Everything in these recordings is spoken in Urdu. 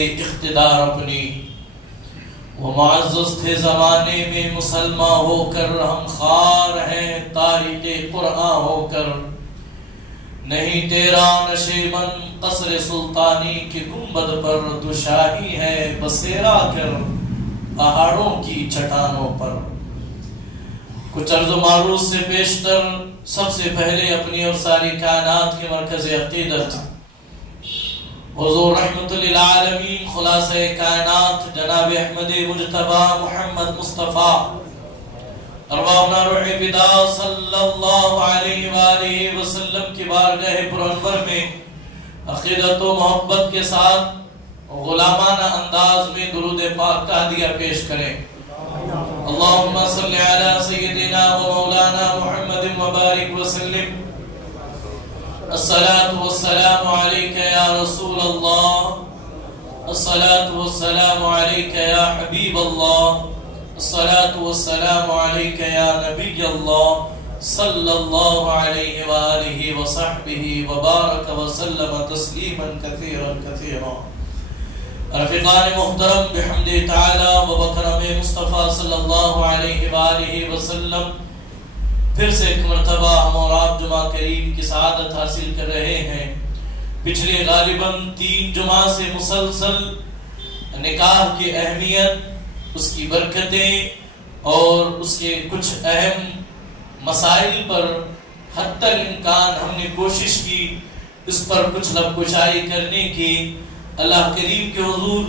اقتدار اپنی وہ معزز تھے زمانے میں مسلمان ہو کر، ہم خار ہیں تاریخ قرآن ہو کر، نہیں تیرا نشیمن قصر سلطانی کی گنبد پر، تو شاہی ہے بسیرا کر پہاڑوں کی چٹانوں پر۔ کچھ عرض و معروض سے پیشتر سب سے پہلے اپنی اور ساری کائنات کے مرکز عقیدت حضور رحمت للعالمین خلاصہ کائنات جناب احمد مجتبی محمد مصطفیٰ ارواحنا روح فدا صلی اللہ علیہ وآلہ وسلم کی بارگاہ پرانور میں عقیدت و محبت کے ساتھ غلامانہ انداز میں درود پاک کا ہدیہ پیش کریں۔ اللہم صلی علی سیدنا و مولانا محمد مبارک وسلم۔ الصلاة والسلام علیک یا رسول اللہ، الصلاة والسلام علیک یا حبیب اللہ، الصلاة والسلام علیک یا نبی اللہ صلی اللہ علیہ وآلہ وصحبہ وبارک وسلم تسلیما کثیرا کثیرا۔ رفیقان محترم بحمد تعالی و بکرم مصطفیٰ صلی اللہ علیہ وآلہ وسلم، پھر سے ایک مرتبہ ہم اور آپ جمعہ کریم کی سعادت حاصل کر رہے ہیں۔ پچھلے غالباً 3 جمعہ سے مسلسل نکاح کی اہمیت، اس کی برکتیں اور اس کے کچھ اہم مسائل پر حتی الامکان ہم نے کوشش کی اس پر کچھ لب کشائی کرنے کی۔ اللہ کریم کے حضور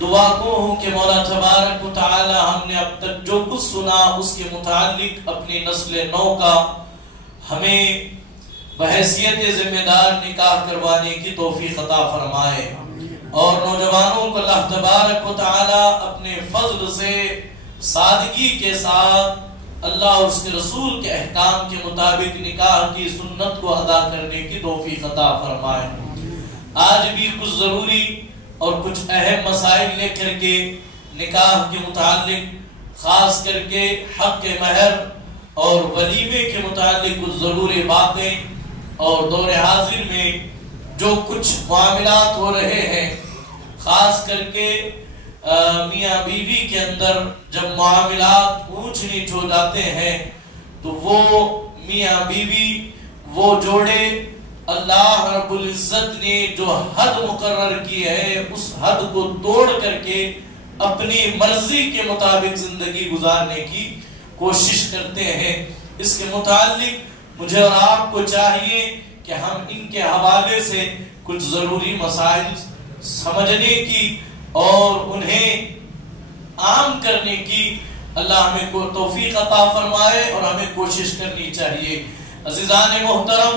دعا کو ہوں کہ مولا تبارک و تعالی ہم نے اب تک جو کچھ سنا اس کے متعلق اپنی نسل نو کا ہمیں بحیثیت ذمہ دار نکاح کروانے کی توفیق عطا فرمائے، اور نوجوانوں کو اللہ تبارک و تعالی اپنے فضل سے سادگی کے ساتھ اللہ اور اس کے رسول کے احکام کے مطابق نکاح کی سنت کو ادا کرنے کی توفیق عطا فرمائے۔ آج بھی کچھ ضروری اور کچھ اہم مسائل لے کر کے نکاح کے متعلق، خاص کر کے حق مہر اور ولیمے کے متعلق کچھ ضروری باتیں، اور دور حاضر میں جو کچھ معاملات ہو رہے ہیں، خاص کر کے میاں بیوی کے اندر جب معاملات اونچ نیچ ہو جاتے ہیں تو وہ میاں بیوی وہ جوڑے اللہ رب العزت نے جو حد مقرر کی ہے اس حد کو توڑ کر کے اپنی مرضی کے مطابق زندگی گزارنے کی کوشش کرتے ہیں۔ اس کے متعلق مجھے اور آپ کو چاہیے کہ ہم ان کے حوالے سے کچھ ضروری مسائل سمجھنے کی اور انہیں عام کرنے کی اللہ ہمیں کو توفیق عطا فرمائے اور ہمیں کوشش کرنی چاہیے۔ عزیزان محترم،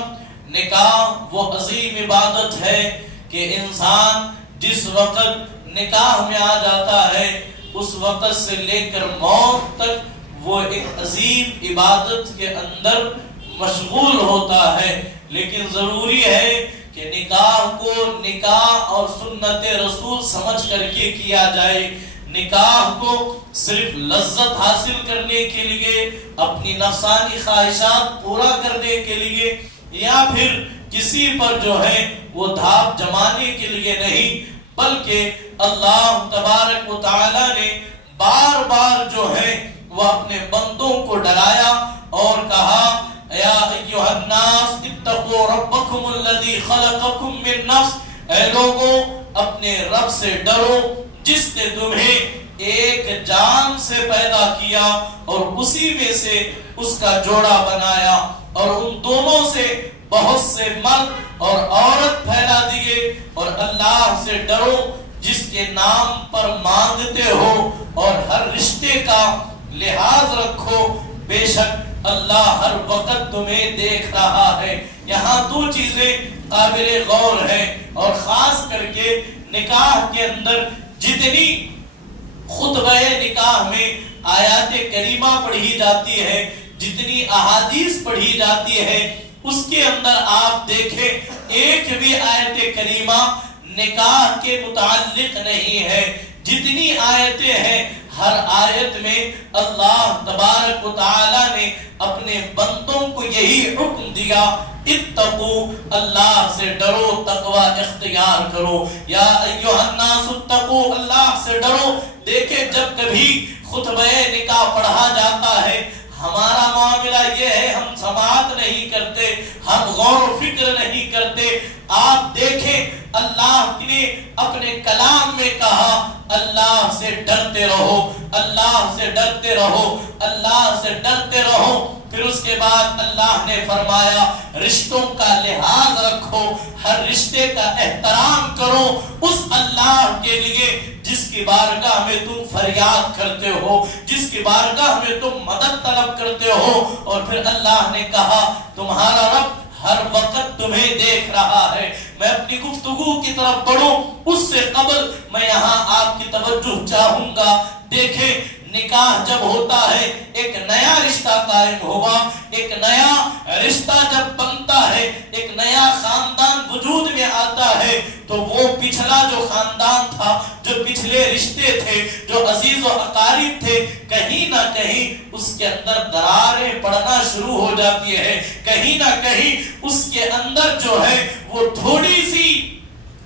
نکاح وہ عظیم عبادت ہے کہ انسان جس وقت نکاح میں آ جاتا ہے اس وقت سے لے کر موت تک وہ ایک عظیم عبادت کے اندر مشغول ہوتا ہے، لیکن ضروری ہے کہ نکاح کو نکاح اور سنت رسول سمجھ کر کے کیا جائے۔ نکاح کو صرف لذت حاصل کرنے کے لیے، اپنی نفسانی خواہشات پورا کرنے کے لیے، یا پھر کسی پر جو ہے وہ دھاپ جمانے کے لیے نہیں، بلکہ اللہ تبارک و تعالی نے بار بار جو ہے وہ اپنے بندوں کو ڈرایا اور کہا یا ایھا الناس اتقوا ربکم الذی خلقکم من نفس، اے لوگوں اپنے رب سے ڈرو جس نے تمہیں ایک جان سے پیدا کیا اور اسی میں سے اس کا جوڑا بنایا، اور ان دونوں سے بہت سے مرد اور عورت پھیلا دیے، اور اللہ سے ڈرو جس کے نام پر مانگتے ہو اور ہر رشتے کا لحاظ رکھو، بے شک اللہ ہر وقت تمہیں دیکھ رہا ہے۔ یہاں 2 چیزیں قابل غور ہیں، اور خاص کر کے نکاح کے اندر جتنی خطبہ نکاح میں آیات کریمہ پڑھی جاتی ہے، جتنی احادیث پڑھی جاتی ہے، اس کے اندر آپ دیکھیں ایک بھی آیت کریمہ نکاح کے متعلق نہیں ہے۔ جتنی آیتیں ہیں ہر آیت میں اللہ تبارک و تعالی نے اپنے بندوں کو یہی حکم دیا، اتقو، اللہ سے ڈرو، تقوی اختیار کرو۔ یا ایھا الناس وَاتَّقُوا، اللہ سے ڈرو. دیکھیں جب کبھی خطبہ نکاح پڑھا جاتا ہے ہمارا معاملہ یہ ہے، ہم سماعت نہیں کرتے، ہم غور و فکر نہیں کرتے. آپ دیکھیں اللہ نے اپنے کلام میں کہا اللہ سے ڈرتے رہو، اللہ سے ڈرتے رہو، اللہ سے ڈرتے رہو. پھر اس کے بعد اللہ نے فرمایا رشتوں کا لحاظ رکھو، ہر رشتے کا احترام کرو اس اللہ کے لیے جس کی بارگاہ میں تم فریاد کرتے ہو، جس کی بارگاہ میں تم مدد طلب کرتے ہو. اور پھر اللہ نے کہا تمہارا رب ہر وقت تمہیں دیکھ رہا ہے. میں اپنی گفتگو کی طرف بڑھوں اس سے قبل میں یہاں آپ کی توجہ چاہوں گا. دیکھیں نکاح جب ہوتا ہے ایک نیا رشتہ قائم ہوا، ایک نیا رشتہ جب بنتا ہے، ایک نیا خاندان وجود میں آتا ہے تو وہ پچھلا جو خاندان تھا، جو پچھلے رشتے تھے، جو عزیز و اقارب تھے، کہیں نہ کہیں اس کے اندر دراریں پڑنا شروع ہو جاتی ہے. کہیں نہ کہیں اس کے اندر جو ہے وہ تھوڑی سی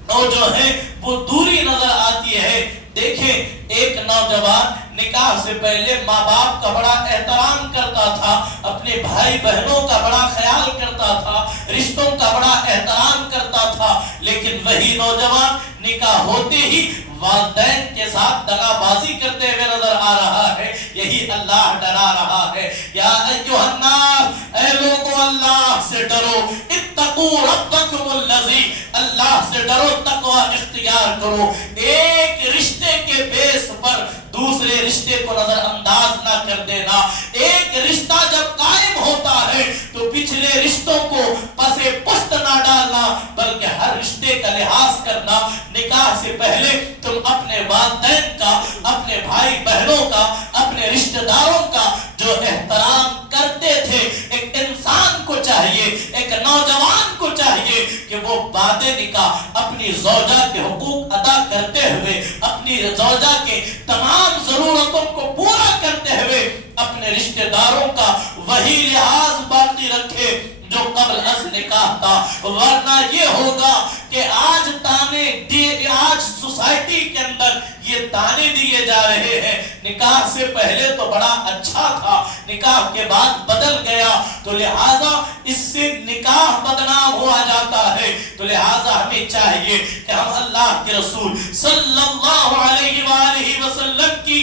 جو ہے وہ دوری نظر آتی ہے. دیکھیں ایک نوجوان نکاح سے پہلے ماں باپ کا بڑا احترام کرتا تھا، اپنے بھائی بہنوں کا بڑا خیال کرتا تھا، رشتوں کا بڑا احترام کرتا تھا. لیکن وہی نوجوان نکاح ہوتے ہی والدین کے ساتھ دغا بازی کرتے ہوئے نظر آ رہا ہے. یہی اللہ ڈرا رہا ہے. یا ایھا الناس، اے لوگو اللہ سے ڈرو، اتقوا ربکم الذی، اللہ سے ڈرو، تقوی اختیار کرو. ایک رشتے کے بیس پر دوسرے رشتے کو نظر انداز نہ کر دینا. ایک رشتہ جب قائم ہوتا ہے تو پچھلے رشتوں کو پسے پشت نہ ڈالنا بلکہ ہر رشتے کا لحاظ کرنا. نکاح سے پہلے تم اپنے والدین کا، اپنے بھائی بہنوں کا، اپنے رشتہ داروں کا جو احترام کرتے تھے، ایک انسان کو چاہیے، ایک نوجوان کو چاہیے کہ وہ بعد نکاح اپنی زوجہ کے حقوق ادا کرتے ہوئے، اپنی زوجہ کے تمام ضرورتوں کو پورا کرتے ہوئے اپنے رشتہ داروں کا وہی لحاظ باقی رکھے جو قبل از نکاح تھا. ورنہ یہ ہوگا کہ آج آج سوسائٹی کے اندر یہ تانے دیے جا رہے ہیں نکاح سے پہلے تو بڑا اچھا تھا، نکاح کے بعد بدل گیا، تو لہٰذا اس سے نکاح بدنام ہوا جاتا ہے. تو لہٰذا ہمیں چاہیے کہ ہم اللہ کے رسول صلی اللہ علیہ وآلہ وسلم کی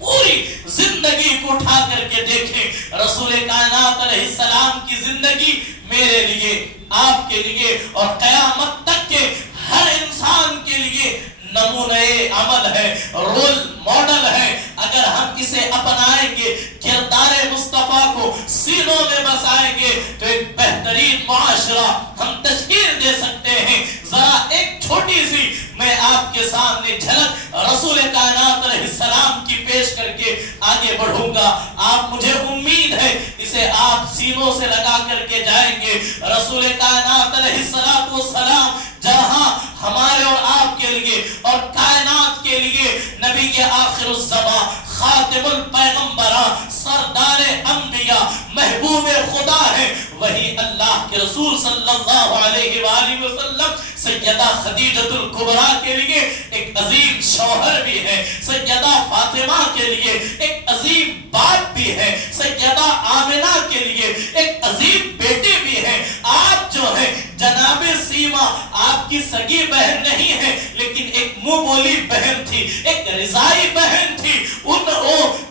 پوری زندگی کو اٹھا کر کے دیکھیں. رسول کائنات علیہ السلام کی زندگی میرے لیے، آپ کے لیے اور قیامت تک کے ہر انسان کے لیے نمونہ عمل ہے، رول ماڈل ہے. اگر ہم اسے اپنائیں گے، کردار مصطفیٰ کو سینوں میں بسائیں گے تو ایک بہترین معاشرہ ہم تشکیل دے سکتے ہیں. ذرا ایک چھوٹی سی میں آپ کے سامنے جھلک رسول کائنات علیہ السلام کی پیش کر کے آگے بڑھوں گا. آپ مجھے امید ہے اسے آپ سینوں سے لگا کر کے جائیں گے. رسول کائنات علیہ السلام جہاں ہمارے اور آپ کے لیے اور کائنات کے لیے نبی کے آخر الزمان، خاتم الپیغمبران، سردار انبیاء، محبوب خدا ہے، وہی اللہ کے رسول صلی اللہ علیہ وآلہ وسلم سیدہ خدیجۃ الکبریٰ کے لیے ایک عظیم شوہر بھی ہے، سیدہ فاطمہ کے لیے ایک عظیم باپ بھی ہے، سیدہ آمنہ کے لیے ایک عظیم بیٹے بھی ہے. آپ جو ہے جناب سیما آپ کی سگی بہن نہیں ہے لیکن ایک منہ بولی بہن تھی، ایک رضائی بہن تھی.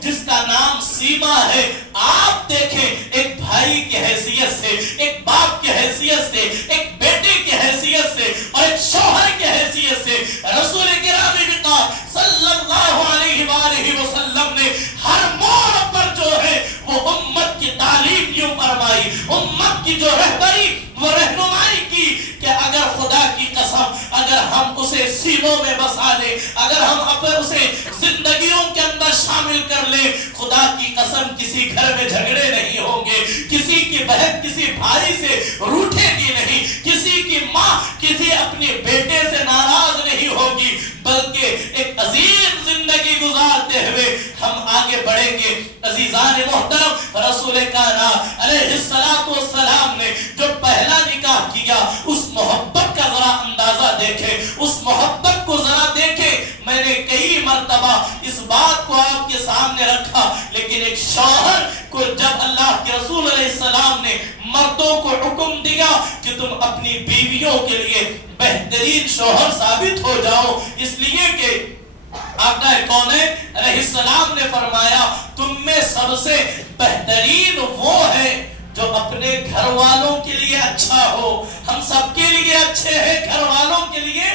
جس کا نام سیما ہے. آپ دیکھیں ایک بھائی کی حیثیت سے، ایک باپ کی حیثیت سے، ایک بیٹے کی حیثیت سے اور ایک شوہر کی حیثیت سے رسول گرامی صلی اللہ علیہ وآلہ وسلم نے ہر موڑ پر جو ہے وہ امت کی تعلیم یوں فرمائی، امت کی جو رہبری وہ رہنمائی کی کہ اگر خدا کی قسم اگر ہم اسے سینوں میں بسا لیں، اگر ہم اپنے اسے زندگیوں کے اندر شامل کر لیں، خدا کی قسم کسی گھر میں جھگڑے نہیں ہوں گے، کسی کی بہن کسی بھائی سے روٹھے گی نہیں، کسی کی ماں کسی اپنے بیٹے سے ناراض نہیں ہوگی، بلکہ ایک عظیم زندگی گزارتے ہوئے ہم آگے بڑھیں گے. عزیزان محترم، رسول کائنات علیہ السلام نے جو پہلا نکاح کیا اس محبت کا ذرا اندازہ دیکھیں، اس محبت کو ذرا دیکھیں. سامنے رکھا، لیکن ایک شوہر کو جب اللہ کے رسول علیہ السلام نے مردوں کو حکم دیا کہ تم اپنی بیویوں کے لیے بہترین شوہر ثابت ہو جاؤ، اس لیے کہ آقا کونین علیہ السلام نے فرمایا تم میں سب سے بہترین وہ ہے جو اپنے گھر والوں کے لیے اچھا ہو۔ ہم سب کے لیے اچھے ہیں، گھر والوں کے لیے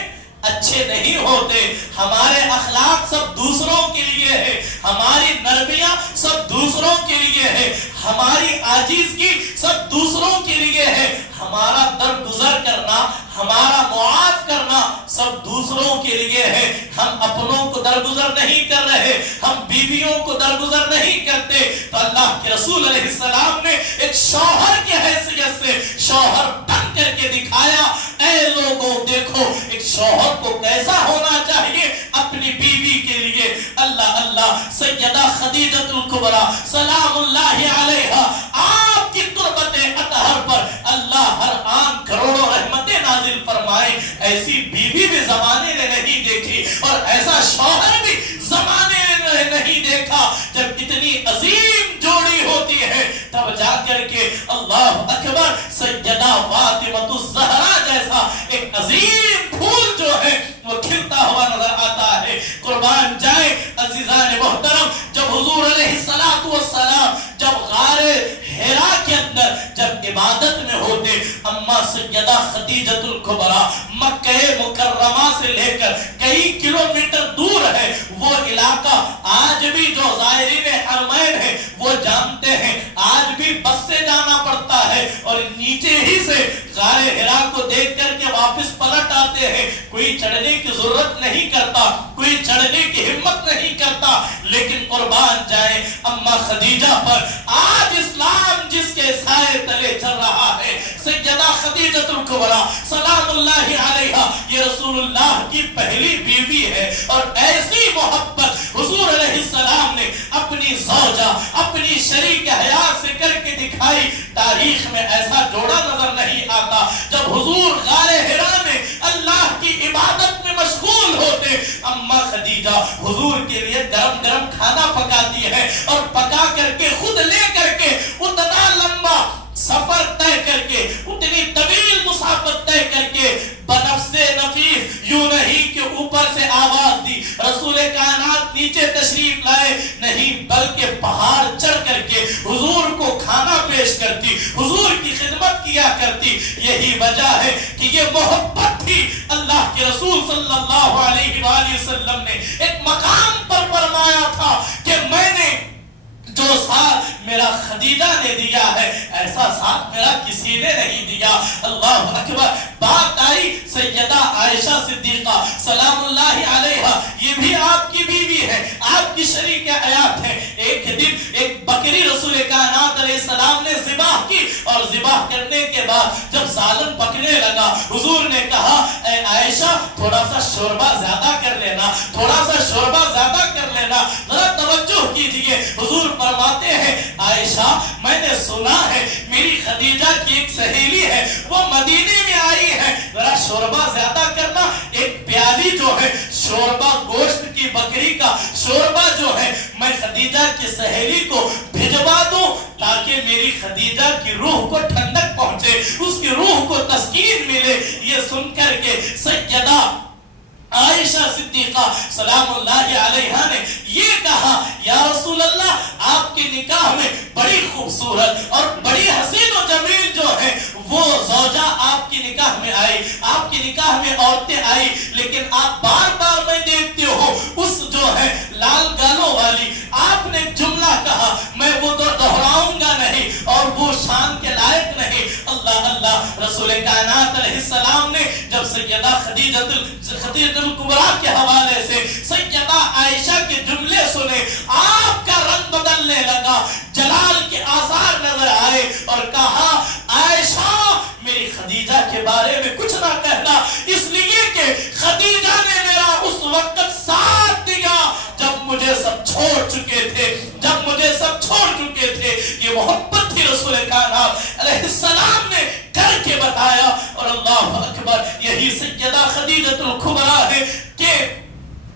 اچھے نہیں ہوتے۔ ہمارے اخلاق سب دوسروں کے لیے ہے، ہماری نرمیاں سب دوسروں کے لیے ہے، ہماری عاجزگی سب دوسروں کے لیے ہے، ہمارا درگزر کرنا، ہمارا معاف کرنا سب دوسروں کے لیے ہے۔ ہم اپنوں کو درگزر نہیں کر رہے، ہم بیویوں کو درگزر نہیں کرتے۔ تو اللہ کے رسول علیہ السلام نے ایک شوہر کی حیثیت سے شوہر بن کر کے دکھایا، اے لوگوں دیکھو ایک شوہر کو کیسا ہونا چاہیے اپنی بیوی کے لیے۔ اللہ اللہ، سیدہ خدیجہ الکبریٰ سلام اللہ علیہا، آپ کی تربت اطہر پر اللہ ہر آن کروڑوں رحمتیں نازل فرمائے۔ ایسی بیوی بھی زمانے نے نہیں دیکھی اور ایسا شوہر بھی زمانے نے نہیں دیکھا۔ جب اتنی عظیم جوڑی ہوتی ہے تب جا کر کے اللہ اکبر، سیدہ فاطمہ الزہرا جیسا ایک عظیم پھول جو ہے وہ کھلتا ہوا نظر آتا ہے۔ قربان جائے عزیزان محترم، جب حضور علیہ السلام جب غار حرا کے اندر جب عبادت میں ہوتے، اما سیدہ خدیجہ الکبریٰ مکہ مکرمہ سے لے کر کئی کلومیٹر دور ہے وہ علاقہ، آج بھی جو زائرین حرمین ہیں وہ جانتے ہیں، آج بھی بس سے جانا پڑتا ہے اور نیچے ہی سے غار حرا کو دیکھ کر کے واپس پلٹ آتے ہیں۔ کوئی چڑھنے کی ضرورت نہیں کرتا، کوئی چڑھنے کی ہمت نہیں کرتا، لیکن قربان جائے اما خدیجہ پر آج اسلام جس کے سائے تلے چل رہا ہے، سیدہ خدیجہ الکبریٰ سلام اللہ علیہا یہ رسول اللہ کی پہلی بیوی ہے، اور ایسی محبت حضور علیہ السلام نے اپنی زوجہ اپنی شریک حیات سے کر کے دکھائی۔ تاریخ میں ایسا جوڑا نظر نہیں آتا۔ جب حضور غار حرا میں اللہ کی عبادت میں مشغول ہوتے، اما خدیجہ حضور کے لیے گرم گرم کھانا پکاتی ہے اور پکا کر کے خود لے کر کے اتنا لمبا سفر طے کر کے، اتنی طویل مسافت طے کر کے بنفس نفیس یوں نہیں کہ اوپر سے آواز دی رسول کائنات نیچے تشریف لائے، نہیں بلکہ پہاڑ چڑھ کر کے حضور کو کھانا پیش کرتی، حضور کی خدمت کیا کرتی۔ یہی وجہ ہے کہ یہ محبت تھی۔ اللہ کے رسول صلی اللہ علیہ وآلہ وسلم نے ایک مقام پر فرمایا تھا کہ میں نے جو ساتھ میرا خدیجہ نے دیا ہے ایسا ساتھ میرا کسی نے نہیں دیا۔ اللہ اکبر۔ بات آئی سیدہ عائشہ صدیقہ سلام اللہ علیہا، یہ بھی آپ کی بیوی ہے، آپ کی شریک حیات ہے۔ ایک دن ایک بکری رسول کائنات علیہ السلام نے ذبح کی، اور ذبح کرنے کے بعد جب سالن پکنے لگا حضور نے کہا اے عائشہ تھوڑا سا شوربہ زیادہ کر لینا، تھوڑا سا شوربہ زیادہ کر لینا، ذرا توجہ کیجئے۔ حضور فرماتے ہیں عائشہ میں نے سنا ہے میری خدیجہ کی ایک سہیلی ہے وہ مدینے میں آئی ہے، ذرا شوربہ زیادہ کرنا، ایک پیالی جو ہے شوربہ گوشت کی بکری کا شوربہ جو ہے میں خدیجہ کی سہیلی کو بھجوا دوں تاکہ میری خدیجہ کی روح کو ٹھنڈک پہنچے، اس کی روح کو تسکین ملے۔ یہ سن کر کے سیدہ عائشہ صدیقہ سلام اللہ علیہا نے یہ کہا یا رسول اللہ آپ کے نکاح میں بڑی خوبصورت اور بڑی حسین و جمیل جو ہے وہ زوجہ آپ کی نکاح میں آئی، آپ کی نکاح میں عورتیں آئی، لیکن آپ بار بار میں دیکھتے ہو اس جو ہے لال گالوں والی آپ نے جملہ کہا میں وہ تو دہراؤں گا نہیں اور وہ شان کے لائق نہیں۔ اللہ اللہ، رسول کائنات علیہ السلام نے جب سیدہ خدیجہ الکبریٰ کے حوالے سے سیدہ عائشہ کے جملے سنے آپ کا رنگ بدلنے لگا، جلال کے آثار نظر آئے اور کہا عائشہ میری خدیجہ کے بارے میں کچھ نہ کہنا، اس لیے کہ خدیجہ نے میرا اس وقت ساتھ دیا جب مجھے سب چھوڑ چکے تھے، جب مجھے سب چھوڑ چکے تھے۔ یہ محبت تھی رسول کائنات علیہ السلام نے کر کے بتایا، اور اللہ اکبر یہی سیدہ خدیجہ الکبریٰ ہے کہ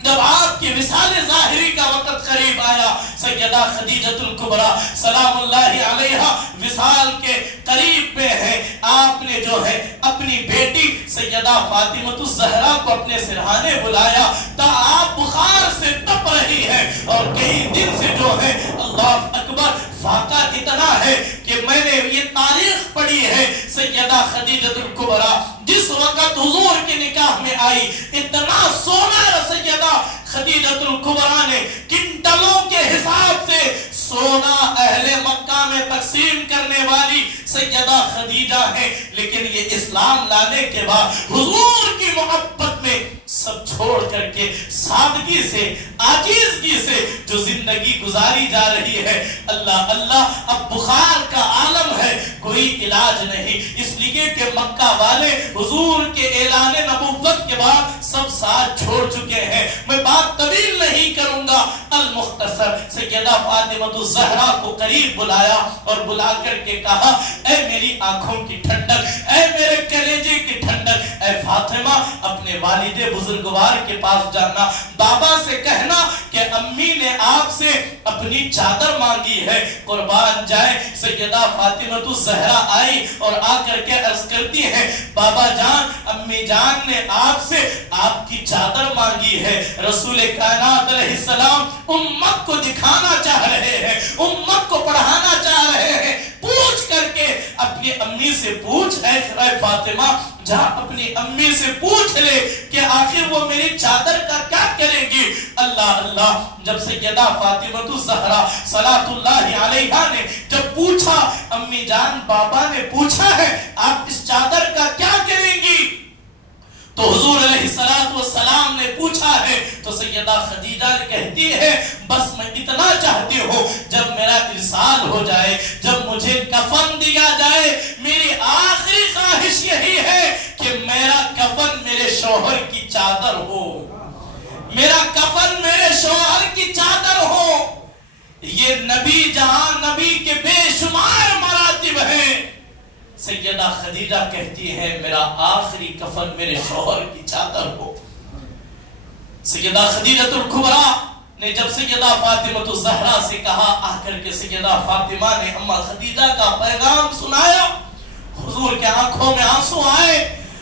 جب آپ کی وصال ظاہری کا وقت قریب آیا سیدہ خدیجۃ الکبریٰ سلام اللہ علیہا وصال کے قریب پہ ہیں. آپ نے جو ہے اپنی بیٹی سیدہ فاطمہ الزہرا کو اپنے سرہانے بلایا تا آپ بخار سے تپ رہی ہے اور کئی دن سے جو ہے اللہ اکبر واقعہ اتنا ہے کہ میں نے یہ تاریخ پڑھی ہے. سیدہ خدیجۃ الکبریٰ جس وقت حضور کے نکاح میں آئی اتنا سونا سیدہ خدیجۃ الکبریٰ نے کنٹلوں کے حساب سے سونا اہل مکہ میں تقسیم کرنے والی سیدہ خدیجہ ہے. لیکن یہ اسلام لانے کے بعد حضور کی محبت میں سب چھوڑ کر کے سادگی سے عاجزگی سے جو زندگی گزاری جا رہی ہے. اللہ اللہ اب بخار کا عالم ہے, کوئی علاج نہیں, اس لیے کہ مکہ والے حضور کے اعلان نبوت کے بعد سب ساتھ چھوڑ چکے ہیں. میں بات طویل نہیں کروں گا, المختصر سیدہ فاطمہ الزہرا کو قریب بلایا اور بلا کر کے کہا اے میری آنکھوں کی ٹھنڈک, اے میرے کلیجے کی ٹھنڈک, اے فاطمہ اپنے والد بزرگوار کے پاس جانا, بابا سے کہنا کہ امی نے آپ سے اپنی چادر مانگی ہے, قربان جائے. سیدہ فاطمہ الزہرا آئی اور آ کر کے عرض کرتی ہے بابا جان امی جان نے آپ سے آپ کی چادر مانگی ہے. رسول کائنات علیہ السلام امت کو دکھانا چاہ رہے ہیں, امت کو پڑھانا چاہ رہے ہیں. پوچھ کر کے اپنی امی سے پوچھ, اے فاطمہ جا اپنی امی سے پوچھ لے کہ آخر وہ میری چادر کا کیا کرے گی. اللہ اللہ جب سیدہ فاطمہ الزہرا صلوات اللہ علیہا نے جب پوچھا امی جان بابا نے پوچھا ہے آپ اس چادر کا کیا کریں گی, تو حضور علیہ السلام نے پوچھا ہے تو سیدہ خدیجہ نے کہتی ہے بس میں اتنا چاہتی ہوں جب میرا ارسال ہو جائے, جب مجھے کفن دیا جائے, میری آخری خواہش یہی ہے کہ میرا کفن میرے شوہر کی چادر ہو, میرا کفن میرے شوہر کی چادر ہو. یہ نبی جہاں نبی کے بے شمار مراتب ہیں. سیدہ خدیجہ کہتی ہے میرا آخری کفن میرے شوہر کی چادر ہو. سیدہ خدیجۃ الکبریٰ نے جب سیدہ فاطمہ الزہرا سے کہا, آ کر کے سیدہ فاطمہ نے اما خدیجہ کا پیغام سنایا. حضور کے آنکھوں میں آنسو آئے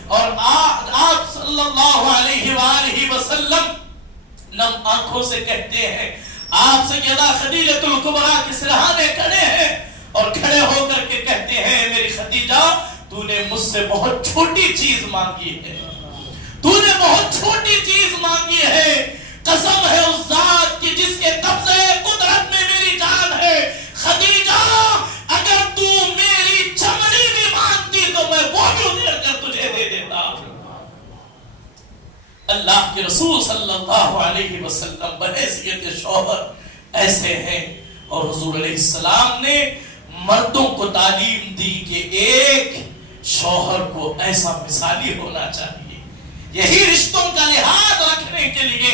اور آپ صلی اللہ علیہ وآلہ وسلم نم آنکھوں سے کہتے ہیں, آپ سیدہ خدیجۃ الکبریٰ کے سرہانے کھڑے ہیں اور کھڑے ہو کر کے کہتے ہیں میری خدیجہ تو نے مجھ سے بہت چھوٹی چیز مانگی ہے, تو نے بہت چھوٹی چیز مانگی ہے. قسم ہے اس ذات کی جس کے قبضے قدرت میں میری جان ہے, خدیجہ اگر تو میری چمڑی بھی مانگتی تو میں وہ بھی ادھیر کر تجھے دے دیتا. اللہ کے رسول صلی اللہ علیہ وسلم بحیثیت شوہر ایسے ہیں. اور حضور علیہ السلام نے مردوں کو تعلیم دی کہ ایک شوہر کو ایسا مثالی ہونا چاہیے. یہی رشتوں کا لحاظ رکھنے کے لیے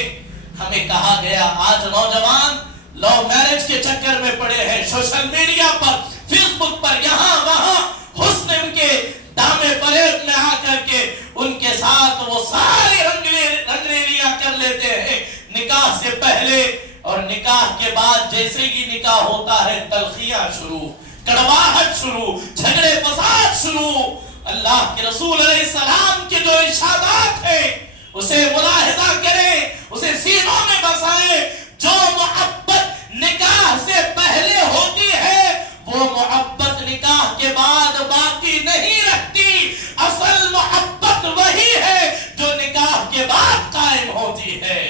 ہمیں کہا گیا. آج نوجوان لو میرج کے چکر میں پڑے ہیں, سوشل میڈیا پر, فیس بک پر, یہاں وہاں حسن ان کے دامے پریب میں آ کر کے ان کے ساتھ وہ سارے رنگریلیاں کر لیتے ہیں. نکاح سے پہلے اور نکاح کے بعد جیسے ہی نکاح ہوتا ہے تلخیاں شروع, کڑواہٹ شروع, جھگڑے فساد شروع. اللہ کے رسول علیہ السلام کے جو ارشادات ہیں اسے ملاحظہ کریں, اسے سینوں میں بسائیں. جو محبت نکاح سے پہلے ہوتی ہے وہ محبت نکاح کے بعد باقی نہیں رہتی. اصل محبت وہی ہے جو نکاح کے بعد قائم ہوتی ہے,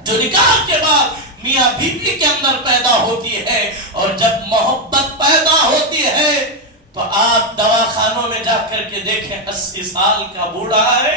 جو نکاح کے بعد میاں بیوی کے اندر پیدا ہوتی ہے. اور جب محبت پیدا ہوتی ہے تو آپ دواخانوں میں جا کر کے دیکھیں 80 سال کا بوڑھا ہے,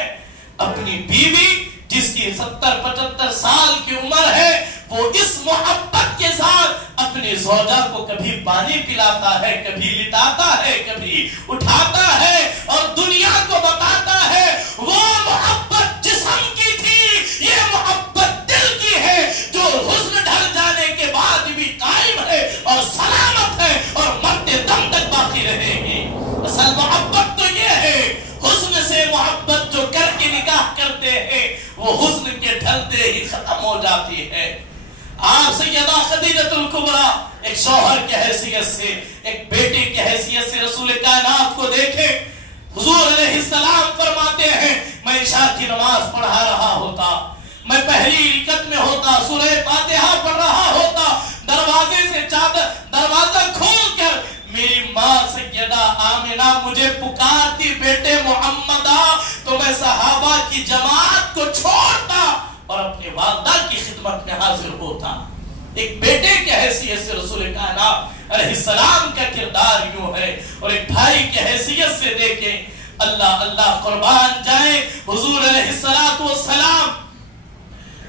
اپنی بیوی جس کی 70-75 سال کی عمر ہے وہ اس محبت کے ساتھ اپنی زوجہ کو کبھی پانی پلاتا ہے, کبھی لٹاتا ہے, کبھی اٹھاتا ہے اور دنیا کو بتاتا ہے وہ محبت جسم کی تھی, یہ محبت دل کی ہے جو حسن ڈھل جانے کے بعد بھی قائم ہے اور سلامت ہے اور مرتے دم تک باقی رہے گی. اصل محبت تو یہ ہے. حسن سے محبت جو کر کے نکاح کرتے ہیں وہ حسن کے ڈھلتے ہی ختم ہو جاتی ہے. آپ سیدہ خدیجہ الکبریٰ ایک شوہر کی حیثیت سے، ایک بیٹے کی حیثیت سے رسول کائنات کو دیکھیں. حضور علیہ السلام فرماتے ہیں میں عشاء کی نماز پڑھا رہا ہوتا، میں پہلی رکعت میں ہوتا، سورہ فاتحہ پڑھ رہا ہوتا، دروازے سے دروازہ کھول کر میری ماں سیدہ آمنہ مجھے پکارتی بیٹے محمد آ، تو میں صحابہ کی جماعت کو چھوڑتا اور اپنی والدہ کی خدمت میں حاضر ہوتا. ایک بیٹے کی حیثیت سے رسول کائنات علیہ السلام کا کردار یوں ہے. اور ایک بھائی کی حیثیت سے دیکھیں، اللہ اللہ قربان جائیں، حضور علیہ السلام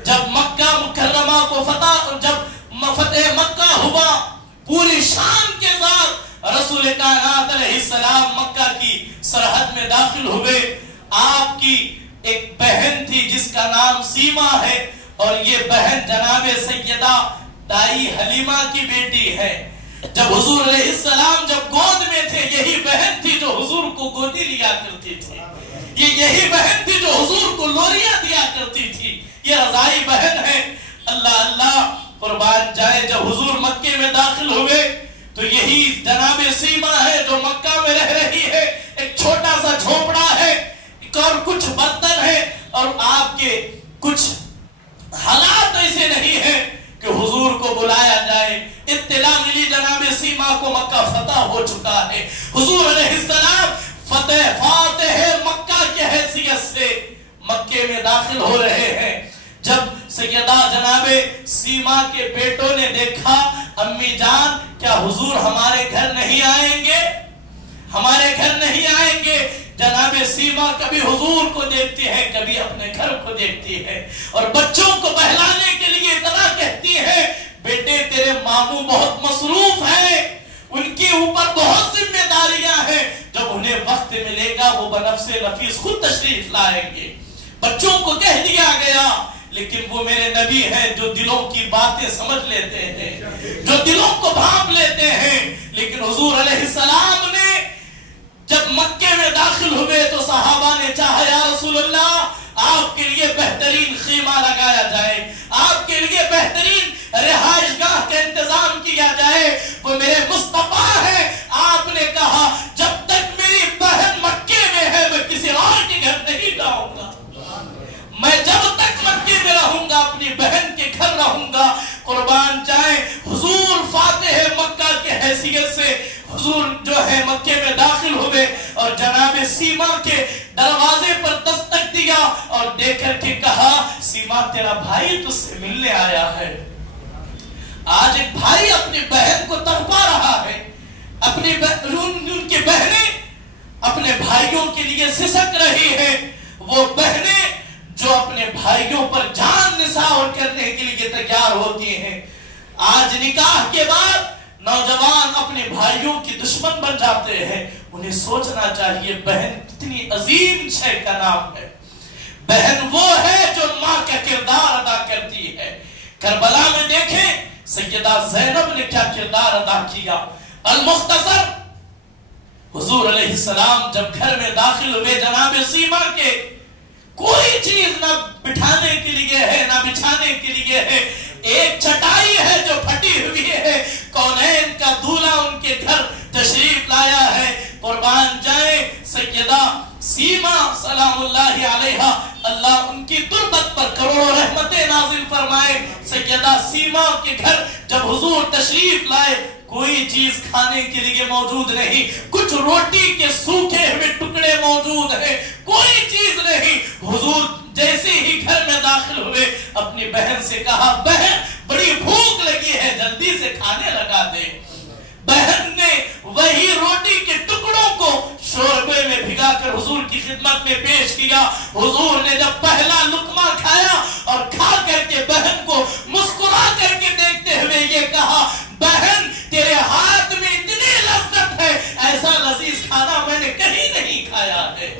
جب مکہ مکرمہ کو فتح مکہ ہوا، پوری شان کے ساتھ رسول کائنات علیہ السلام مکہ کی سرحد میں داخل ہوئے. آپ کی ایک بہن تھی جس کا نام سیما ہے، اور یہ بہن جناب سیدہ دائی حلیمہ کی بیٹی ہے. جب حضور علیہ السلام جب گود میں تھے، یہی بہن تھی جو حضور کو گودی لیا کرتی تھی، یہی بہن تھی جو حضور کو لوریاں دیا کرتی تھی. یہ رضائی بہن ہے. اللہ اللہ قربان جائے، جب حضور مکے میں داخل ہوئے تو یہی جناب سیما ہے جو مکہ میں رہ رہی ہے. ایک چھوٹا سا جھونپڑا ہے اور کچھ برتن ہے، اور آپ کے کچھ حالات ایسے نہیں ہیں کہ حضور کو بلایا جائے. اطلاع ملی جناب سیما کو مکہ فتح ہو چکا ہے. حضور علیہ السلام فاتح مکہ کی حیثیت سے مکے میں داخل ہو رہے ہیں. جب سیدہ جناب سیما کے بیٹوں نے دیکھا، امی جان کیا حضور ہمارے گھر نہیں آئیں گے، ہمارے گھر نہیں آئیں گے. جناب سیما کبھی حضور کو دیکھتی ہے، کبھی اپنے گھر کو دیکھتی ہے، اور بچوں کو بہلانے کے لیے اتنا کہتی ہے بیٹے تیرے ماموں بہت مصروف ہیں، ان کے اوپر بہت ذمہ داریاں ہیں، جب انہیں وقت ملے گا وہ بنفس نفیس خود تشریف لائیں گے. بچوں کو کہہ دیا گیا، لیکن وہ میرے نبی ہیں جو دلوں کی باتیں سمجھ لیتے ہیں، جو دلوں کو بھانپ لیتے ہیں. لیکن حضور علیہ السلام نے جب مکے میں داخل ہوئے تو صحابہ نے چاہا یا رسول اللہ آپ کے لیے بہترین خیمہ لگایا جائے، آپ کے لیے بہترین رہائش گاہ کا انتظام کیا جائے. وہ میرے مصطفیٰ ہیں. آپ نے کہا جب تک میری بہن مکے میں ہے میں کسی اور کے گھر نہیں جاؤں گا، میں جب تک مکے میں رہوں گا اپنی بہن کے گھر رہوں گا. قربان جائیں، حضور فاتح مکہ کی حیثیت سے حضور جو ہے مکے میں داخل ہوئے اور جناب سیما کے دروازے پر دستک دیا اور دیکھ کر کے کہا سیما تیرا بھائی تجھ سے ملنے آیا ہے. آج ایک بھائی اپنی بہن کو تڑپا رہا ہے، ان کی بہنیں اپنے بھائیوں کے لیے سسک رہی ہیں. وہ بہنیں جو اپنے بھائیوں پر جان نثار کرنے کے لیے تیار ہوتی ہیں. آج نکاح کے بعد نوجوان اپنے بھائیوں کی دشمن بن جاتے ہیں. انہیں سوچنا چاہیے بہن کتنی عظیم شے کا نام ہے. بہن وہ ہے جو ماں کا کردار ادا کرتی ہے. کربلا میں دیکھیں سیدہ زینب نے کیا کردار ادا کیا. المختصر حضور علیہ السلام جب گھر میں داخل ہوئے جناب سیما کے، کوئی چیز نہ بٹھانے کے لیے ہے نہ بچھانے کے لیے ہے. ایک چٹائی ہے جو پھٹی ہوئی ہے. کونین کا دولہا ان کے گھر تشریف لایا ہے. قربان جائیں سیدہ سیما سلام اللہ علیہا، اللہ ان کی تربت پر کروڑوں رحمتیں نازل فرمائے. سیدہ سیما کے گھر جب حضور تشریف لائے کوئی چیز کھانے کے لیے موجود نہیں، کچھ روٹی کے سوکھے ہوئے ٹکڑے موجود ہیں، کوئی چیز نہیں. حضور جیسے ہی گھر میں داخل ہوئے اپنی بہن سے کہا بہن بڑی بھوک لگی ہے جلدی سے کھانے لگا دے. بہن نے وہی روٹی کے ٹکڑوں کو شوربے میں بھگا کر حضور کی خدمت میں پیش کیا. حضور نے جب پہلا لقمہ کھایا اور کھا کر کے بہن کو مسکرا کر کے دیکھتے ہوئے یہ کہا بہن تیرے ہاتھ میں اتنی لذت ہے، ایسا لذیذ کھانا میں نے کہیں نہیں کھایا ہے.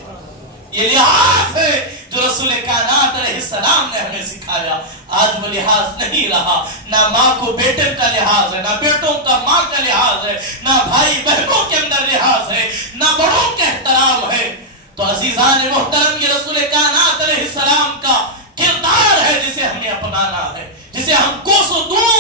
یہ لحاظ ہے جو رسول کائنات علیہ السلام نے ہمیں سکھایا. آج وہ لحاظ نہیں رہا. نہ ماں کو بیٹے کا لحاظ ہے، نہ بیٹوں کا ماں کا لحاظ ہے، نہ بھائی بہنوں کے اندر لحاظ ہے، نہ بڑوں کا احترام ہے. تو عزیزان محترم یہ رسول کائنات علیہ السلام کا کردار ہے جسے ہمیں اپنانا ہے، جسے ہم کوسوں دور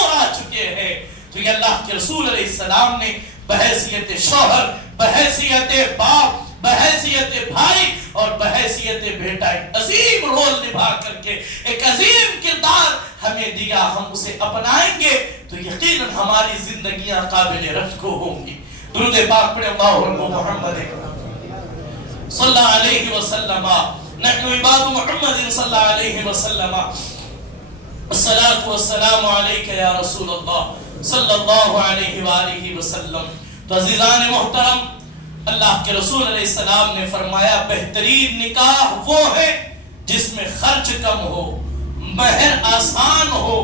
اللہ کے رسول علیہ السلام نے بحیثیت شوہر، بحیثیت باپ، بحیثیت بھائی اور بحیثیت بیٹا ایک عظیم رول نبھا کر کے ایک عظیم کردار ہمیں دیا. ہم اسے اپنائیں گے تو یقیناً ہماری زندگیاں قابل رشک ہوں گی. درود پاک پڑھے اللہم محمد صلی اللہ علیہ وسلم. نحن عباد محمد صلی اللہ علیہ وسلم. الصلاة والسلام علیک یا رسول اللہ صلی اللہ علیہ وآلہ وسلم. تو عزیزان محترم، اللہ کے رسول علیہ السلام نے فرمایا بہترین نکاح وہ ہے جس میں خرچ کم ہو، مہر آسان ہو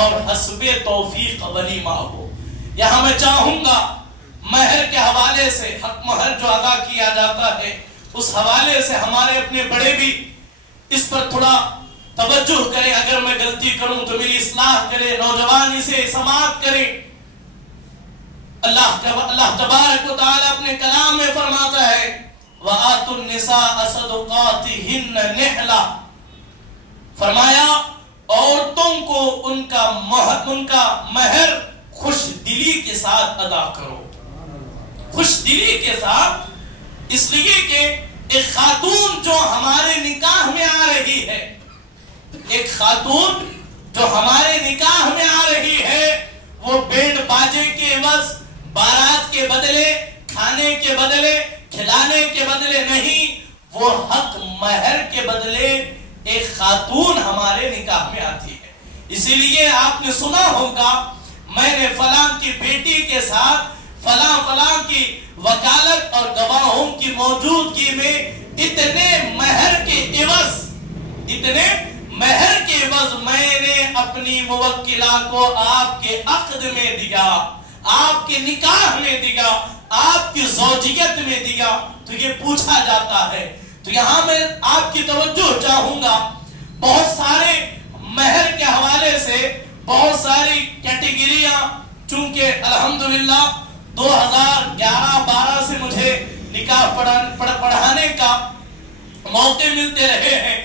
اور حسب توفیق ولیمہ ہو. یہاں میں چاہوں گا مہر کے حوالے سے، حق مہر جو ادا کیا جاتا ہے اس حوالے سے ہمارے اپنے بڑے بھی اس پر تھوڑا توجہ کریں. اگر میں غلطی کروں تو میری اصلاح کریں، نوجوان اسے سماعت کریں. اللہ تبارک و تعالی اپنے کلام میں فرماتا ہے وَآتُوا النِّسَاءَ صَدُقَاتِهِنَّ نِحْلَةً، فرمایا عورتوں کو ان کا مہر خوش دلی کے ساتھ ادا کرو. خوش دلی کے ساتھ، اس لیے کہ ایک خاتون جو ہمارے نکاح میں آ رہی ہے، ایک خاتون جو ہمارے نکاح میں آ رہی ہے، وہ بینڈ باجے کے عوض، بارات کے بدلے، کھانے کے بدلے، کھلانے کے بدلے نہیں، وہ حق مہر کے بدلے ایک خاتون ہمارے نکاح میں آتی ہے. اسی لیے آپ نے سنا ہوگا میں نے فلاں کی بیٹی کے ساتھ فلاں کی وکالت اور گواہوں کی موجودگی میں اتنے مہر کے عوض میں نے اپنی موکلہ کو آپ کے عقد میں دیا، آپ کے نکاح میں دیا، آپ کی زوجیت میں دیا. تو یہ پوچھا جاتا ہے. تو یہاں میں آپ کی توجہ چاہوں گا، بہت سارے مہر کے حوالے سے بہت ساری کیٹیگریاں، چونکہ الحمدللہ 2011-12 سے مجھے نکاح پڑھانے کا موقع ملتے رہے ہیں.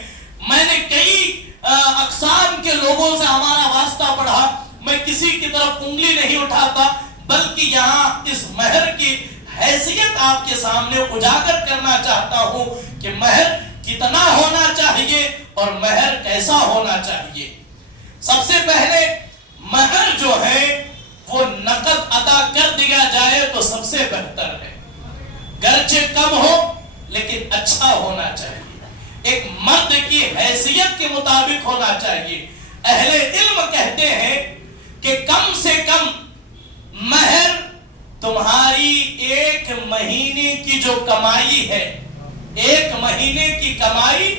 میں نے کئی اقسام کے لوگوں سے ہمارا واسطہ پڑھا. میں کسی کی طرف انگلی نہیں اٹھاتا، بلکہ یہاں اس مہر کی حیثیت آپ کے سامنے اجاگر کرنا چاہتا ہوں کہ مہر کتنا ہونا چاہیے اور مہر کیسا ہونا چاہیے. سب سے پہلے مہر جو ہے وہ نقد ادا کر دیا جائے تو سب سے بہتر ہے. گرچہ کم ہو لیکن اچھا ہونا چاہیے، ایک مرد کی حیثیت کے مطابق ہونا چاہیے. اہل علم کہتے ہیں کہ کم سے کم مہر تمہاری ایک مہینے کی جو کمائی ہے، ایک مہینے کی کمائی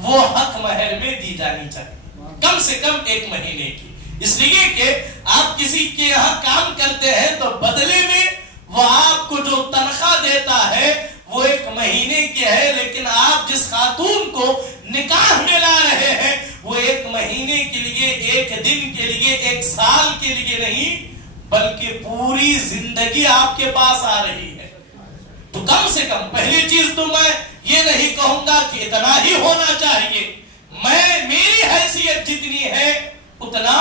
وہ حق مہر میں دی جانی چاہیے، کم سے کم ایک مہینے کی. اس لیے کہ آپ کسی کے یہاں کام کرتے ہیں تو بدلے میں وہ آپ کو جو تنخواہ دیتا ہے وہ ایک مہینے کی ہے، لیکن آپ جس خاتون کو نکاح میں لا رہے ہیں وہ ایک مہینے کے لیے، ایک دن کے لیے، ایک سال کے لیے نہیں، بلکہ پوری زندگی آپ کے پاس آ رہی ہے. تو کم سے کم پہلی چیز تو میں یہ نہیں کہوں گا کہ اتنا ہی ہونا چاہیے. میری حیثیت جتنی ہے اتنا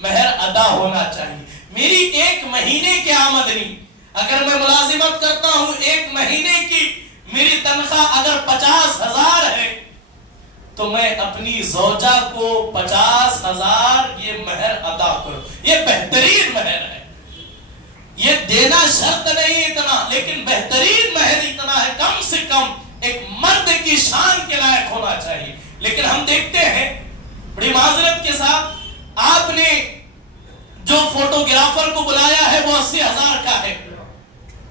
مہر ادا ہونا چاہیے. میری ایک مہینے کی آمدنی، اگر میں ملازمت کرتا ہوں، ایک مہینے کی میری تنخواہ اگر 50,000 ہے تو میں اپنی زوجہ کو 50,000 یہ مہر ادا کروں. یہ بہترین مہر ہے. یہ دینا شرط نہیں اتنا، لیکن بہترین مہر اتنا ہے، کم سے کم ایک مرد کی شان کے لائق ہونا چاہیے. لیکن ہم دیکھتے ہیں بڑی معذرت کے ساتھ، آپ نے جو فوٹوگرافر کو بلایا ہے وہ 80,000 کا ہے.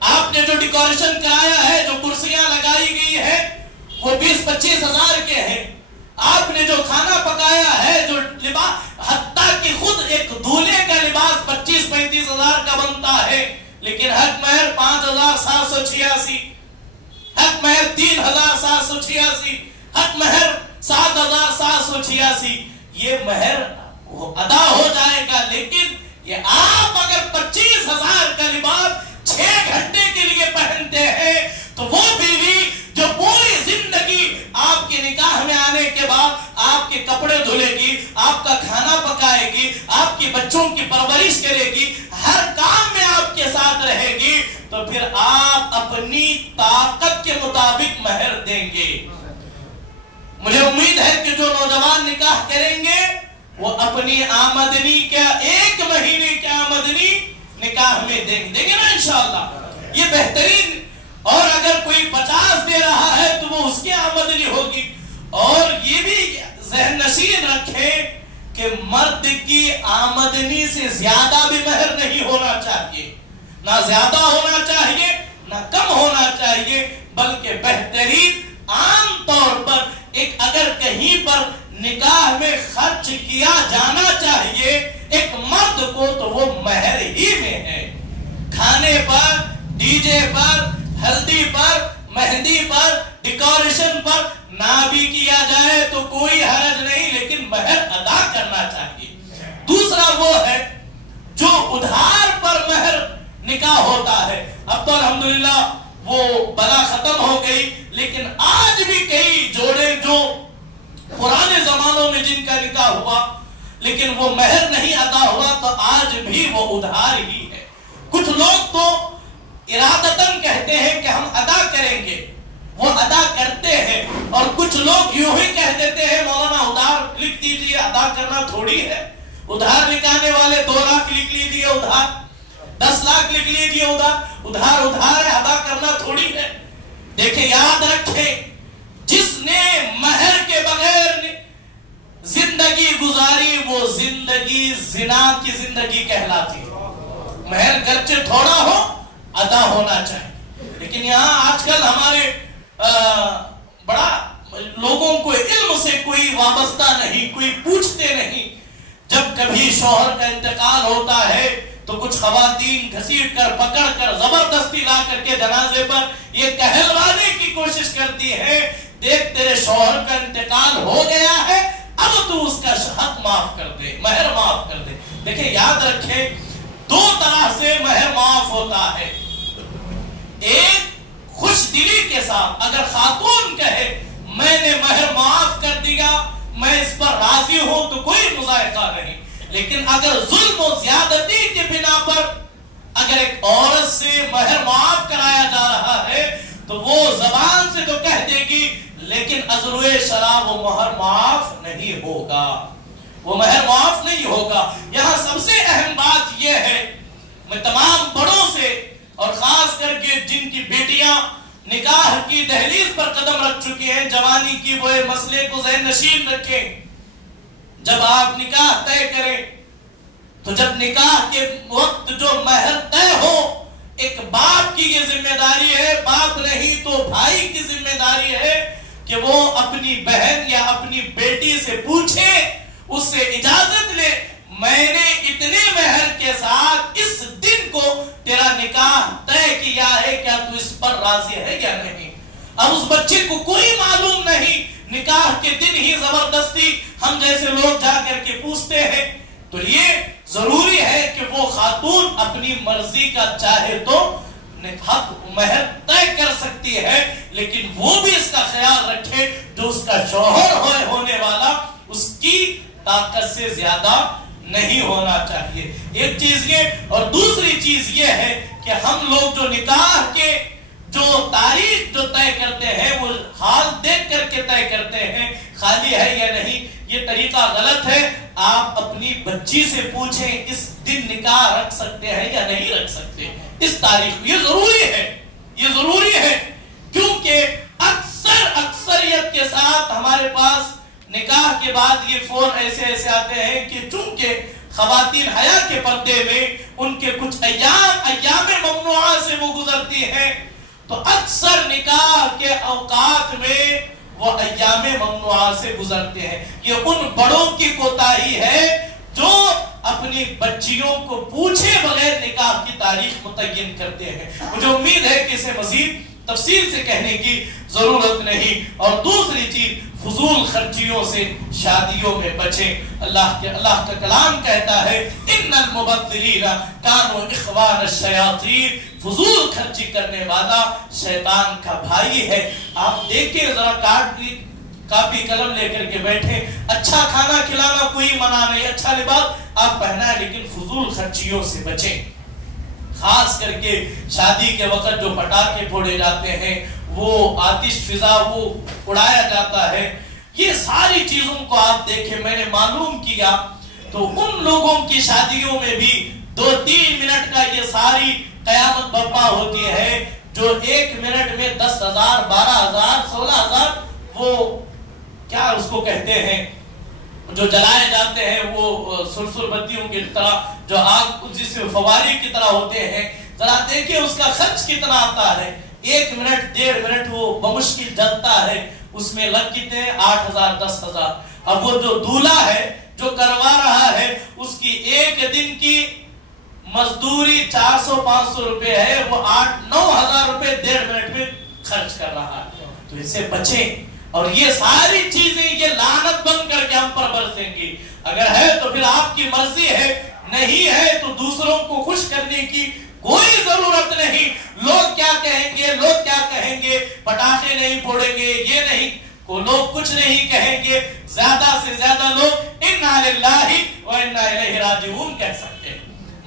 آپ نے جو ڈیکوریشن کرایا ہے، جو کرسیاں لگائی گئی ہے وہ 20-25,000 کے ہیں. آپ نے جو کھانا پکایا ہے، جو لباس، حتیٰ کہ خود ایک دولہے کا لباس 25-35,000 کا بنتا ہے، لیکن حق مہر 5,786، حق مہر 3,786، حق مہر 7,786. یہ مہر ادا ہو جائے گا. لیکن یہ آپ اگر 25,000 کا لباس 6 گھنٹے کے لیے پہنتے ہیں تو وہ بیوی جو پوری زندگی آپ کے نکاح میں آنے کے بعد آپ کے کپڑے دھلے گی، آپ کا کھانا پکائے گی، آپ کی بچوں کی پرورش کرے گی، ہر کام میں تو پھر آپ اپنی طاقت کے مطابق مہر دیں گے. مجھے امید ہے کہ جو نوجوان نکاح کریں گے وہ اپنی آمدنی کا 1 مہینے کی آمدنی نکاح میں دیں گے نا انشاءاللہ. یہ بہترین. اور اگر کوئی 50 دے رہا ہے تو وہ اس کی آمدنی ہوگی. اور یہ بھی ذہن نشین رکھیں کہ مرد کی آمدنی سے زیادہ بھی مہر نہیں ہونا چاہیے. نہ زیادہ ہونا چاہیے نہ کم ہونا چاہیے، بلکہ بہترین عام طور پر ایک اگر کہیں پر نکاح میں خرچ کیا جانا چاہیے ایک مرد کو تو وہ مہر ہی میں ہے. کھانے پر، ڈی جے پر، ہلدی پر، مہندی پر، ڈیکوریشن پر نہ بھی کیا جائے تو کوئی حرج نہیں، لیکن مہر ادا کرنا چاہیے. دوسرا وہ ہے جو ادھار پر مہر نکاح ہوتا ہے. اب تو الحمدللہ وہ بلا ختم ہو گئی، لیکن آج بھی کئی جوڑے جو پرانے زمانوں میں جن کا نکاح ہوا لیکن وہ مہر نہیں ادا ہوا تو آج بھی وہ ادھار ہی ہے. کچھ لوگ تو ارادتاً کہتے ہیں کہ ہم ادا کریں گے، وہ ادا کرتے ہیں. اور کچھ لوگ یوں ہی کہہ دیتے ہیں مولانا ادھار لکھ دیجئے، ادا کرنا تھوڑی ہے. ادھار نکالنے والے 2 لاکھ لکھ لیجئے ادھار، 10 لاکھ لکھ لیجئے ادھار. ادھار ادھار ہے، ادا کرنا تھوڑی ہے. دیکھیں یاد رکھیں، جس نے مہر کے بغیر زندگی گزاری وہ زندگی زنا کی زندگی کہلاتی. مہر گرچہ تھوڑا ہو ادا ہونا چاہیے. لیکن یہاں آج کل ہمارے بڑا لوگوں کو علم سے کوئی وابستہ نہیں، کوئی پوچھتے نہیں. جب کبھی شوہر کا انتقال ہوتا ہے تو کچھ خواتین گھسیٹ کر پکڑ کر زبردستی لا کر کے جنازے پر یہ کہلوانے کی کوشش کرتی ہے، دیکھ تیرے شوہر کا انتقال ہو گیا ہے، اب تو اس کا حق معاف کر دے، مہر معاف کر دے. دیکھیں یاد رکھیں 2 طرح سے مہر معاف ہوتا ہے. ایک خوش دلی کے ساتھ اگر خاتون کہے میں نے مہر معاف کر دیا، میں اس پر راضی ہوں تو کوئی مذائقہ نہیں. لیکن اگر ظلم و زیادتی کے بنا پر اگر ایک عورت سے مہر معاف کرایا جا رہا ہے تو وہ زبان سے تو کہہ دے گی لیکن ازروئے شراب وہ مہر معاف نہیں ہوگا، وہ مہر معاف نہیں ہوگا. یہاں سب سے اہم بات یہ ہے، میں تمام بڑوں سے اور خاص کر کے جن کی بیٹیاں نکاح کی دہلیز پر قدم رکھ چکی ہیں، جوانی کی وہ مسئلے کو ذہن نشین رکھیں. جب آپ نکاح طے کریں تو جب نکاح کے وقت جو مہر طے ہو، ایک باپ کی یہ ذمہ داری ہے، باپ نہیں تو بھائی کی ذمہ داری ہے کہ وہ اپنی بہن یا اپنی بیٹی سے پوچھے، اس سے اجازت لے، میں نے اتنے مہر کے ساتھ اس دن کو تیرا نکاح طے کیا ہے، کیا تو اس پر راضی ہے یا نہیں. اب اس بچے کو کوئی معلوم نہیں، نکاح کے دن ہی زبردستی ہم جیسے لوگ جا کر کے پوچھتے ہیں. تو یہ ضروری ہے کہ وہ خاتون اپنی مرضی کا چاہے تو حق مہر طے کر سکتی ہے، لیکن وہ بھی اس کا خیال رکھے جو اس کا شوہر ہونے والا اس کی طاقت سے زیادہ نہیں ہونا چاہیے. ایک چیز یہ، اور دوسری چیز یہ ہے کہ ہم لوگ جو نکاح کے جو تاریخ جو طے کرتے ہیں وہ حال دیکھ کر کے طے کرتے ہیں، خالی ہے یا نہیں. یہ طریقہ غلط ہے. آپ اپنی بچی سے پوچھیں اس دن نکاح رکھ سکتے ہیں یا نہیں رکھ سکتے اس تاریخ. یہ ضروری ہے کیونکہ اکثریت کے ساتھ ہمارے پاس نکاح کے بعد یہ فون ایسے آتے ہیں کہ چونکہ خواتین حیا کے پردے میں ان کے کچھ ایام ممنوعہ سے وہ گزرتی ہیں، تو اکثر نکاح کے اوقات میں وہ ایام ممنوعہ سے گزرتے ہیں. یہ ان بڑوں کی کوتاہی ہے جو اپنی بچیوں کو پوچھے بغیر نکاح کی تاریخ متعین کرتے ہیں. مجھے امید ہے کہ اسے مزید تفصیل سے کہنے کی ضرورت نہیں. اور دوسری چیز، فضول خرچیوں سے شادیوں میں بچیں. اللہ کا کلام کہتا ہے ان المبذرین کانوا اخوان الشیاطین، فضول خرچی کرنے والا شیطان کا بھائی ہے. آپ دیکھیں ذرا کاپی قلم لے کر کے بیٹھے، اچھا کھانا کھلانا کوئی منع نہیں، اچھا لباس آپ پہنا ہے، لیکن فضول خرچیوں سے بچیں. خاص کر کے شادی کے وقت جو پٹاخے پھوڑے جاتے ہیں، وہ آتش فضا وہ اڑایا جاتا ہے، یہ ساری چیزوں کو آپ دیکھیں. میں نے معلوم کیا تو ان لوگوں کی شادیوں میں بھی 2-3 منٹ کا یہ ساری قیامت برپا ہوتی ہے جو 1 منٹ میں 10,000 12,000 16,000 وہ کیا اس کو کہتے ہیں جو جلائے جاتے ہیں، وہ سرسر بتیوں کی طرح جو آگ جس میں فواری کی طرح ہوتے ہیں. ذرا دیکھیں اس کا خرچ کتنا آتا ہے. 1 منٹ 1.5 منٹ وہ بمشکل جلتا ہے، اس میں لگ کتنے 8,000 10,000. اب وہ جو دولہا ہے جو کروا رہا ہے اس کی 1 دن کی مزدوری 400-500 روپے ہے، وہ 8-9,000 روپے 1.5 منٹ میں خرچ کر رہا ہے. تو اس سے بچیں. اور یہ ساری چیزیں یہ لعنت بن کر کے ہم پر برسیں گی. اگر ہے تو پھر آپ کی مرضی ہے، نہیں ہے تو دوسروں کو خوش کرنے کی کوئی ضرورت نہیں. لوگ کیا کہیں گے، لوگ کیا کہیں گے، پٹاخے نہیں پھوڑیں گے، یہ نہیں، کو لوگ کچھ نہیں کہیں گے. زیادہ سے زیادہ لوگ انا للہ و انا الیہ راجعون کہہ سکتے ہیں.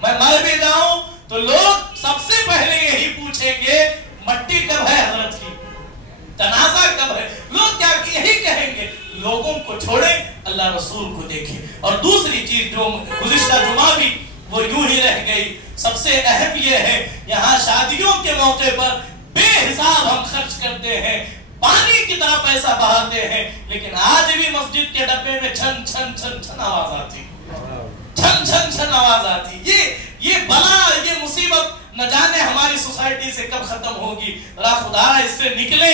میں مر بھی جاؤں تو لوگ سب سے پہلے یہی پوچھیں گے مٹی کب ہے حضرت کی، جنازہ کب ہے. لوگ کیا یہی کہیں گے. لوگوں کو چھوڑیں، اللہ رسول کو دیکھیں. اور دوسری چیز جو گزشتہ جمعہ بھی وہ یوں ہی رہ گئی، سب سے اہم یہ ہے یہاں شادیوں کے موقع پر بے حساب ہم خرچ کرتے ہیں، پانی کی طرح پیسہ بہاتے ہیں، لیکن آج بھی مسجد کے ڈبے میں چھن چھن چھن چھن آواز آتی، چھن چھن چھن آواز آتی. یہ بلا، یہ مصیبت نہ جانے ہماری سوسائٹی سے کب ختم ہوگی. ذرا خدا اس سے نکلے.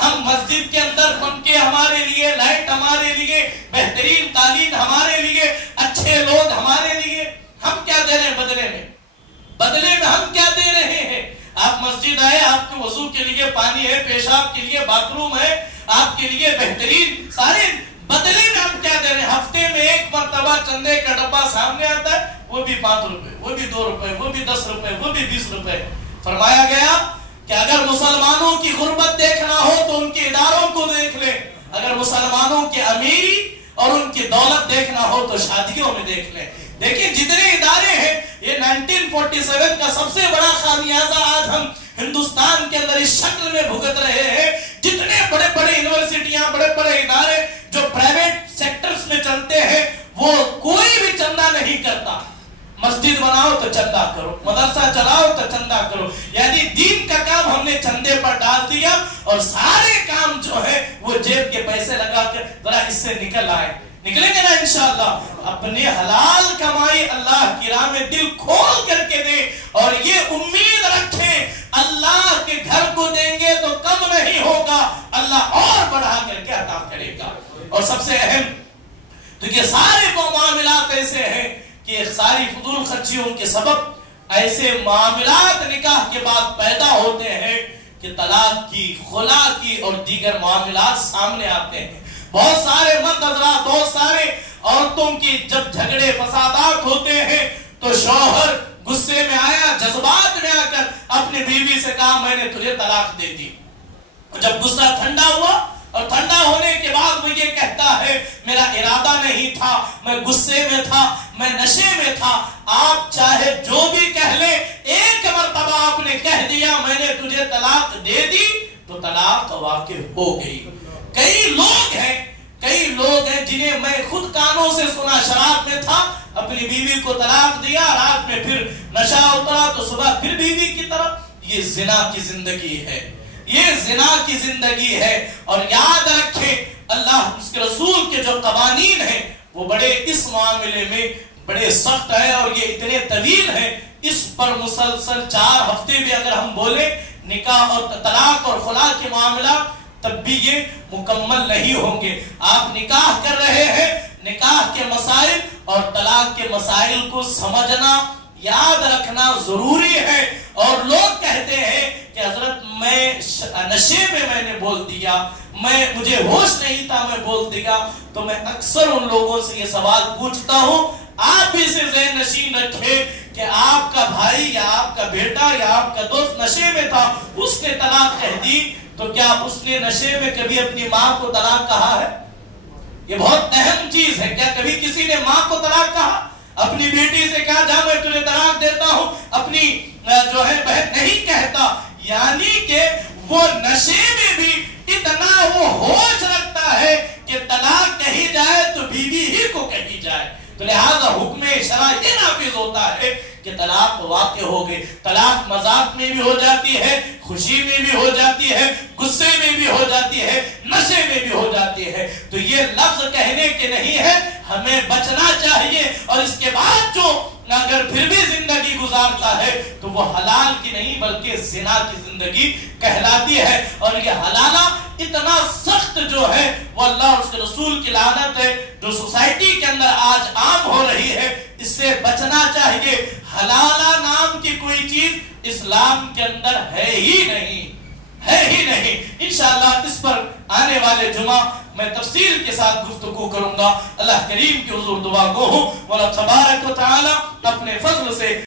ہم مسجد کے اندر پنکھے ہمارے لیے، لائٹ ہمارے لیے، بہترین تعلیم ہمارے لیے، اچھے لوگ ہمارے لیے. ہم کیا دے رہے ہیں بدلے میں؟ بدلے میں ہم کیا دے رہے ہیں؟ آپ مسجد آئے، آپ کے وضو کے لیے پانی ہے، پیشاب کے لیے باتھ روم ہے، آپ کے لیے بہترین سارے، بدلے میں ہم کیا دے رہے ہیں؟ ہفتے میں 1 مرتبہ چندے کا ڈبہ سامنے آتا ہے، وہ بھی 5 روپے، وہ بھی 2 روپے، وہ بھی 10 روپے، وہ بھی 20 روپے. فرمایا گیا کہ اگر مسلمانوں کی غربت دیکھنا ہو تو ان کے اداروں کو دیکھ لیں، اگر مسلمانوں کی امیری اور ان کی دولت دیکھنا ہو تو شادیوں میں دیکھ لیں. دیکھیں جتنے ادارے ہیں، یہ 1947 کا سب سے بڑا خامیازہ آج ہم ہندوستان کے اندر اس شکل میں بھگت رہے ہیں. جتنے بڑے بڑے یونیورسٹیاں، بڑے بڑے ادارے جو پرائیویٹ سیکٹرز میں چلتے ہیں، وہ کوئی بھی چندہ نہیں کرتا. مسجد بناؤ تو چندہ کرو، مدرسہ چلاؤ تو چندہ کرو. یعنی دین کا کام ہم نے چندے پر ڈال دیا اور سارے کام جو ہے وہ جیب کے پیسے لگا کر ذرا اس سے نکل آئے. نکلیں گے نا انشاءاللہ. اپنی حلال کمائی اللہ کی راہ میں دل کھول کر کے دیں اور یہ امید رکھیں اللہ کے گھر کو دیں گے تو کم نہیں ہوگا، اللہ اور بڑھا کر کے عطا کرے گا. اور سب سے اہم تو یہ سارے معاملات ایسے ہیں کہ ساری فضول خرچیوں کے سبب ایسے معاملات نکاح کے بعد پیدا ہوتے ہیں کہ طلاق کی، خلا کی اور دیگر معاملات سامنے آتے ہیں. بہت سارے مرد حضرات، بہت سارے عورتوں کی جب جھگڑے فسادات ہوتے ہیں تو شوہر غصے میں آیا، جذبات میں آ کر اپنی بیوی سے کہا میں نے تجھے طلاق دے دی. جب غصہ ٹھنڈا ہوا اور ٹھنڈا ہونے کے بعد وہ یہ کہتا ہے میرا ارادہ نہیں تھا، میں غصے میں تھا، میں نشے میں تھا. آپ چاہے جو بھی کہہ لیں، ایک مرتبہ آپ نے کہہ دیا میں نے تجھے طلاق دے دی تو طلاق واقع ہو گئی. کئی لوگ ہیں جنہیں میں خود کانوں سے سنا، شراب میں تھا، اپنی بیوی کو طلاق دیا، رات میں پھر نشہ اترا تو صبح پھر بیوی کی طرف. یہ زنا کی زندگی ہے، یہ زنا کی زندگی ہے. اور یاد رکھیں اللہ اس کے رسول کے جو قوانین ہیں وہ بڑے اس معاملے میں بڑے سخت ہیں اور یہ اتنے طویل ہیں. اس پر مسلسل 4 ہفتے بھی اگر ہم بولیں نکاح اور طلاق اور خلا کے معاملات تب بھی یہ مکمل نہیں ہوں گے. آپ نکاح کر رہے ہیں، نکاح کے مسائل اور طلاق کے مسائل کو سمجھنا، یاد رکھنا ضروری ہے. اور لوگ کہتے ہیں کہ حضرت میں نشے میں نے بول دیا، مجھے ہوش نہیں تھا میں بول دیا. تو میں اکثر ان لوگوں سے یہ سوال پوچھتا ہوں، آپ بھی اسے ذہن نشین رکھیں کہ آپ کا بھائی یا آپ کا بیٹا یا آپ کا دوست نشے میں تھا، اس نے طلاق کہہ دی، تو کیا اس نے نشے میں کبھی اپنی ماں کو طلاق کہا ہے؟ یہ بہت اہم چیز ہے. کیا کبھی کسی نے ماں کو طلاق کہا؟ اپنی بیٹی سے کہا جا میں تجھے طلاق دیتا ہوں، اپنی جو ہے بہن نہیں کہتا، یعنی کہ وہ نشے میں بھی اتنا وہ ہوش رکھتا ہے کہ طلاق کہی جائے تو بیوی ہی کو کہی جائے. تو لہذا حکم شرع یہ نافذ ہوتا ہے کہ طلاق واقع ہو گئی. طلاق مذاق میں بھی ہو جاتی ہے، خوشی میں بھی ہو جاتی ہے، غصے میں بھی ہو جاتی ہے، نشے میں بھی ہو جاتی ہے. تو یہ لفظ کہنے کے نہیں ہے، ہمیں بچنا چاہیے. اور اس کے بعد جو اگر پھر بھی زندگی گزارتا ہے تو وہ حلال کی نہیں بلکہ زنا کی زندگی کہلاتی ہے. اور یہ حلالہ اتنا سخت جو ہے وہ اللہ اور اس کے رسول کی لعنت ہے جو سوسائٹی کے اندر آج عام ہو رہی ہے. اس سے بچنا چاہیے. حلالہ نام کی کوئی چیز اسلام کے اندر ہے ہی نہیں، ہے ہی نہیں. انشاءاللہ اس پر آنے والے جمعہ میں تفصیل کے ساتھ گفتگو کروں گا. اللہ کریم کی حضور دعا گو ہوں، مولا تبارک و تعالی اپنے فضل سے